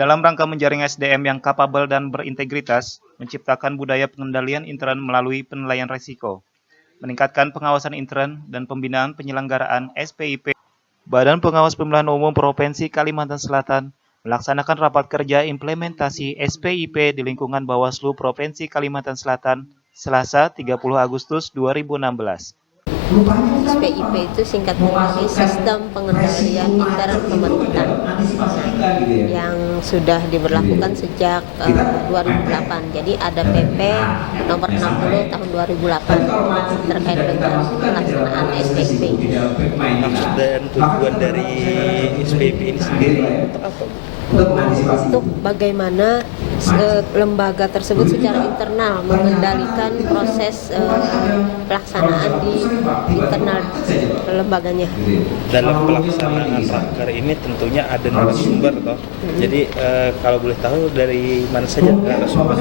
Dalam rangka menjaring SDM yang kapabel dan berintegritas, menciptakan budaya pengendalian intern melalui penilaian risiko, meningkatkan pengawasan intern dan pembinaan penyelenggaraan SPIP, Badan Pengawas Pemilihan Umum Provinsi Kalimantan Selatan melaksanakan rapat kerja implementasi SPIP di lingkungan Bawaslu Provinsi Kalimantan Selatan, Selasa 30 Agustus 2016. SPIP itu singkatan dari Sistem Pengendalian Intern Pemerintah yang sudah diberlakukan sejak 2008. Jadi ada PP nomor 60 tahun 2008 terkait dengan pelaksanaan SPIP. Maksud dan tujuan dari SPIP ini sendiri untuk apa? Untuk bagaimana lembaga tersebut secara internal mengendalikan proses pelaksanaan di internal lembaganya. Dalam pelaksanaan raker ini tentunya ada narasumber toh. Jadi kalau boleh tahu dari mana saja narasumber?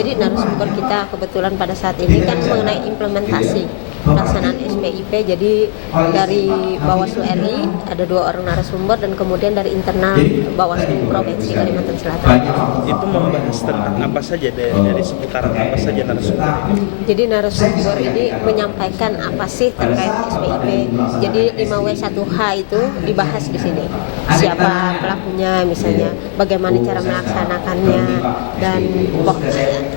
Jadi narasumber kita kebetulan pada saat ini kan mengenai implementasi pelaksanaan SPIP. Jadi dari Bawaslu RI ada 2 orang narasumber dan kemudian dari internal Bawaslu Provinsi Kalimantan Selatan. Itu membahas tentang apa saja dari seputaran apa saja narasumber ini? Jadi narasumber ini menyampaikan apa sih terkait SPIP. Jadi 5W1H itu dibahas di sini. Siapa pelakunya misalnya, bagaimana cara melaksanakannya, dan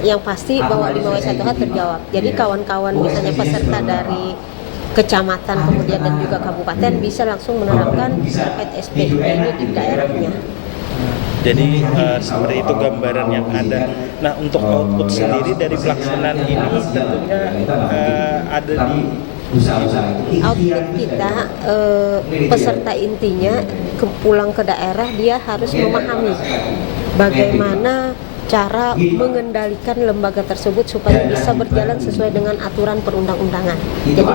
yang pasti bahwa 5W1H terjawab. Jadi kawan-kawan misalnya peserta dari kecamatan kemudian dan juga kabupaten bisa langsung menerapkan terkait SPIP ini di daerahnya. Jadi seperti itu gambaran yang ada. Nah, untuk output sendiri dari pelaksanaan ini tentunya ada di output kita, peserta intinya pulang ke daerah dia harus memahami bagaimana cara mengendalikan lembaga tersebut supaya bisa berjalan sesuai dengan aturan perundang-undangan. Jadi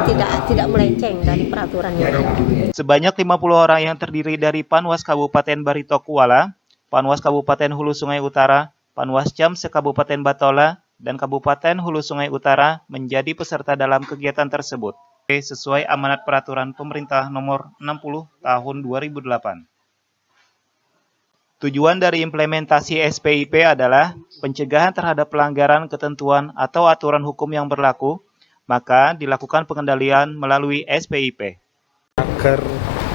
tidak melenceng dari peraturan yang ada. Sebanyak 50 orang yang terdiri dari Panwas Kabupaten Barito Kuala, Panwas Kabupaten Hulu Sungai Utara, Panwascam se-Kabupaten Batola, dan Kabupaten Hulu Sungai Utara menjadi peserta dalam kegiatan tersebut, sesuai amanat peraturan pemerintah nomor 60 tahun 2008. Tujuan dari implementasi SPIP adalah pencegahan terhadap pelanggaran ketentuan atau aturan hukum yang berlaku, maka dilakukan pengendalian melalui SPIP. raker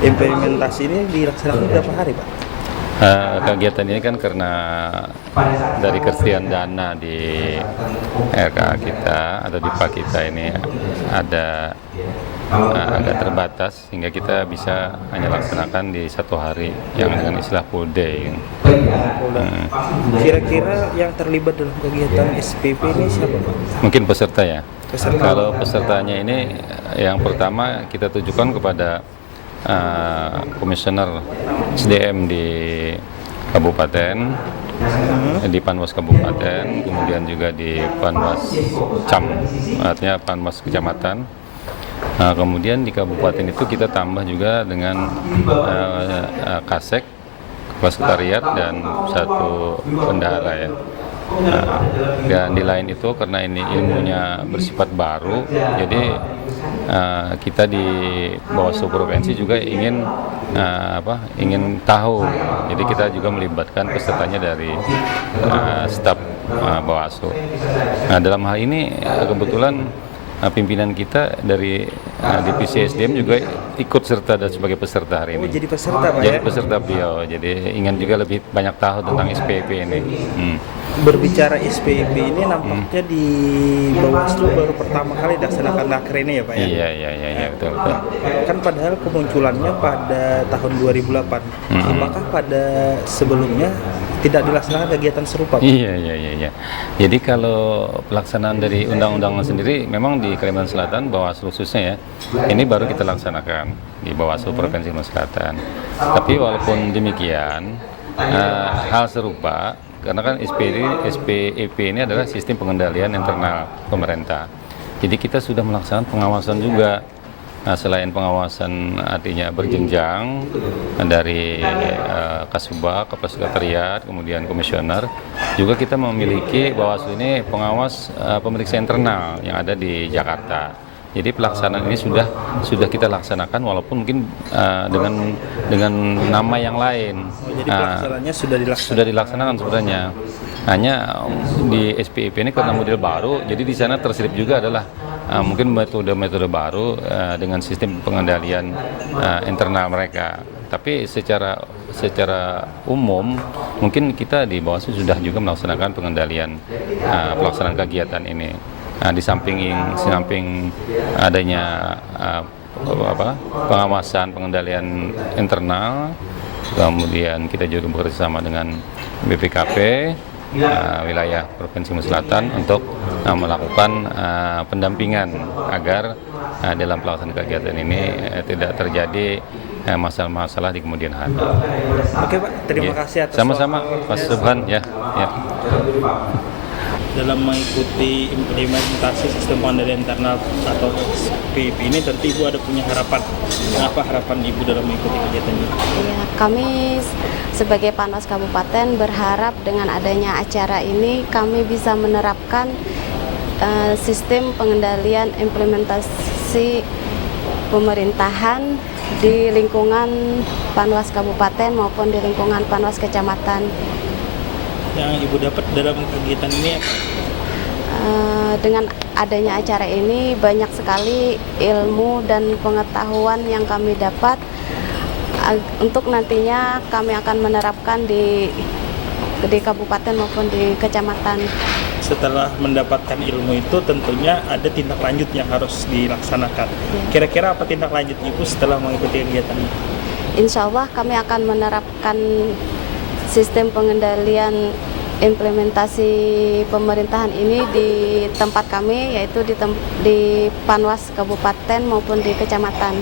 implementasi ini dilaksanakan berapa hari, Pak? Kegiatan ini kan karena dari ketersediaan dana di RK kita atau di PAK kita ini ada agak terbatas sehingga kita bisa hanya laksanakan di 1 hari yang dengan istilah full day. Kira-kira yang terlibat dalam kegiatan SPP ini siapa, Pak? Mungkin peserta ya. Peserta. Kalau pesertanya ini yang pertama kita tujukan kepada komisioner SDM di kabupaten, di Panwas Kabupaten, kemudian juga di Panwas Cam, artinya Panwas Kecamatan. Kemudian di kabupaten itu kita tambah juga dengan Kasek, Kepala Sekretariat, dan 1 bendahara ya. Dan di lain itu karena ini ilmunya bersifat baru, jadi kita di Bawaslu Provinsi juga ingin tahu. Jadi kita juga melibatkan pesertanya dari staf Bawaslu. Nah, dalam hal ini kebetulan pimpinan kita dari Divisi SDM juga ikut serta dan sebagai peserta hari ini. Jadi peserta, Pak, Jadi ya? peserta beliau. Jadi ingin juga lebih banyak tahu tentang SPIP ini. Berbicara SPIP ini nampaknya di Bawaslu baru pertama kali dilaksanakan raker ini ya, Pak ya? Iya, betul. Kan padahal kemunculannya pada tahun 2008. Apakah pada sebelumnya tidak dilaksanakan kegiatan serupa, Pak? Iya. Jadi kalau pelaksanaan dari undang-undangan sendiri memang di Kalimantan Selatan, Bawaslu khususnya ya, ini baru kita laksanakan di Bawaslu Provinsi Kalimantan Selatan. Tapi walaupun demikian, hal serupa, karena kan SPIP ini adalah sistem pengendalian internal pemerintah. Jadi kita sudah melaksanakan pengawasan juga. Nah, selain pengawasan artinya berjenjang dari Kasubag, Kepala Sekretariat, kemudian komisioner, juga kita memiliki Bawaslu ini pengawas pemeriksa internal yang ada di Jakarta. Jadi pelaksanaan ini sudah kita laksanakan walaupun mungkin dengan nama yang lain. Jadi pelaksanaannya Sudah dilaksanakan sebenarnya. Hanya di SPIP ini karena model baru, jadi di sana terselip juga adalah mungkin metode-metode baru dengan sistem pengendalian internal mereka. Tapi secara umum mungkin kita di Bawaslu sudah juga melaksanakan pengendalian pelaksanaan kegiatan ini. Di samping adanya pengawasan pengendalian internal, kemudian kita juga bekerjasama dengan BPKP wilayah Provinsi Sulawesi Selatan untuk melakukan pendampingan agar dalam pelaksanaan kegiatan ini tidak terjadi masalah-masalah di kemudian hari. Oke Pak, terima kasih atas sama-sama Mas Subhan ya. Dalam mengikuti implementasi sistem pengendalian internal atau SPIP ini, tentu Ibu ada punya harapan. Apa harapan Ibu dalam mengikuti kegiatan ini? Ya, kami sebagai Panwas Kabupaten berharap dengan adanya acara ini kami bisa menerapkan sistem pengendalian implementasi pemerintahan di lingkungan Panwas Kabupaten maupun di lingkungan Panwas Kecamatan. Yang Ibu dapat dalam kegiatan ini apa? Dengan adanya acara ini banyak sekali ilmu dan pengetahuan yang kami dapat untuk nantinya kami akan menerapkan di kabupaten maupun di kecamatan. Setelah mendapatkan ilmu itu tentunya ada tindak lanjut yang harus dilaksanakan. Kira-kira apa tindak lanjut Ibu setelah mengikuti kegiatan ini? Insya Allah kami akan menerapkan sistem pengendalian implementasi pemerintahan ini di tempat kami, yaitu di Panwas Kabupaten maupun di kecamatan.